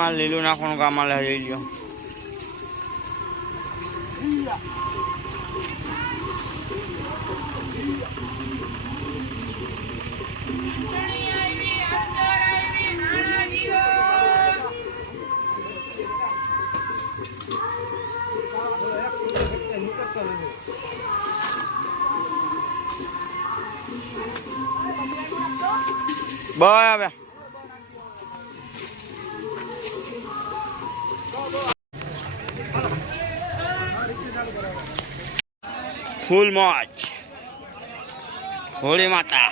આમાં લીલું નાખવાનું કામ લઈ લ્યો. બરાબર ફૂલ મોજ હોળી માતા.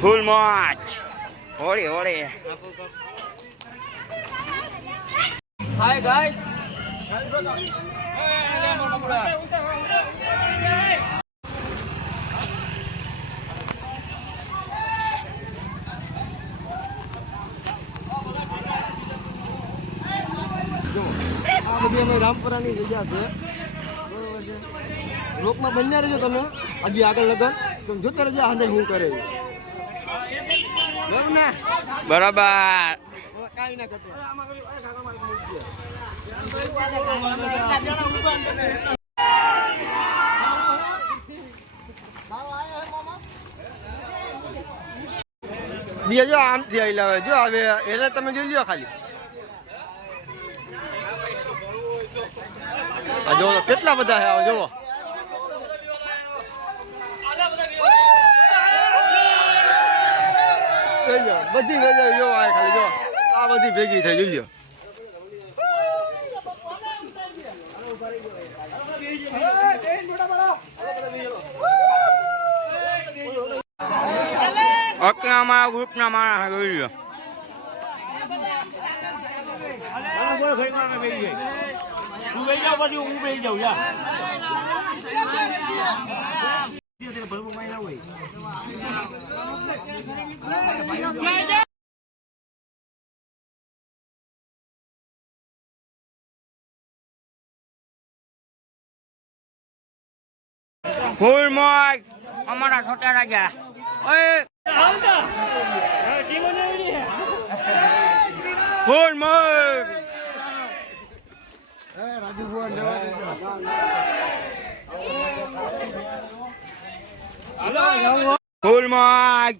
ફૂલ મોજ હોળી હોળી. Hi guys. આ બધી અમે રામપરાની જગ્યા છે, બરોબર છે. લોકમાં બન્યા રહેજો તમે, હજી આગળ લગન તમે જોતા રહેજો. હાંડે હું કરે બરાબર. કાંઈ ના કરતો. બીજા જો આમથી આવી લાવે જો હવે એટલે તમે જોઈ લ્યો ખાલી. આ જો કેટલા બધા છે જોવો. બધી ભેગી જો આ ખાલી જો આ બધી ભેગી થઈ જોઈ લ્યો. અમારા ગ્રુપના માણસ જોઈ લ્યો. ફૂલ મોજ અમારા છોટા રાજા. ફૂલ મોજ ફૂલ મોજ.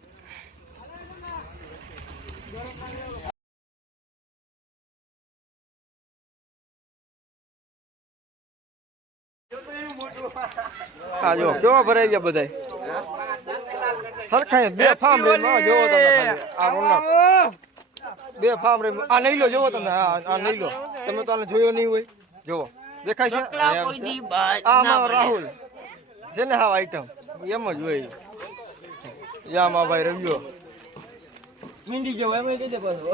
હા જો કેવા ભરાઈ ગયા બધા સરખાઈ. બે ફાર્મ રે જોવો તમે. બે ફાર્મ રે આ નહીં લો જોવો તમે. હા આ નહીં લો તમે તો આને જોયો નહીં હોય. જોવો દેખાય છે આમાં રાહુલ છે ને. હા આઈટમ એમ જ હોય. યામાં ભાઈ રમ્યો મીંડી જેવો એમ કહી દે પાછો.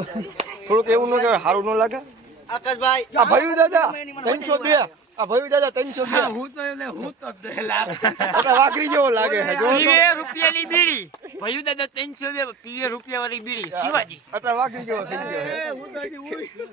થોડુંક એવું ન કહેવાય, સારું ન લાગે. આકાશભાઈ આ ભયું દાદા 302 આ ભયું દાદા 302 હું તો એટલે વાકરી જેવો લાગે છે જો તો. રૂપિયાની બીડી ભયું દાદા 302 રૂપિયા વાળી બીડી શિવાજી એટલે વાકરી જેવો થઈ ગયો છે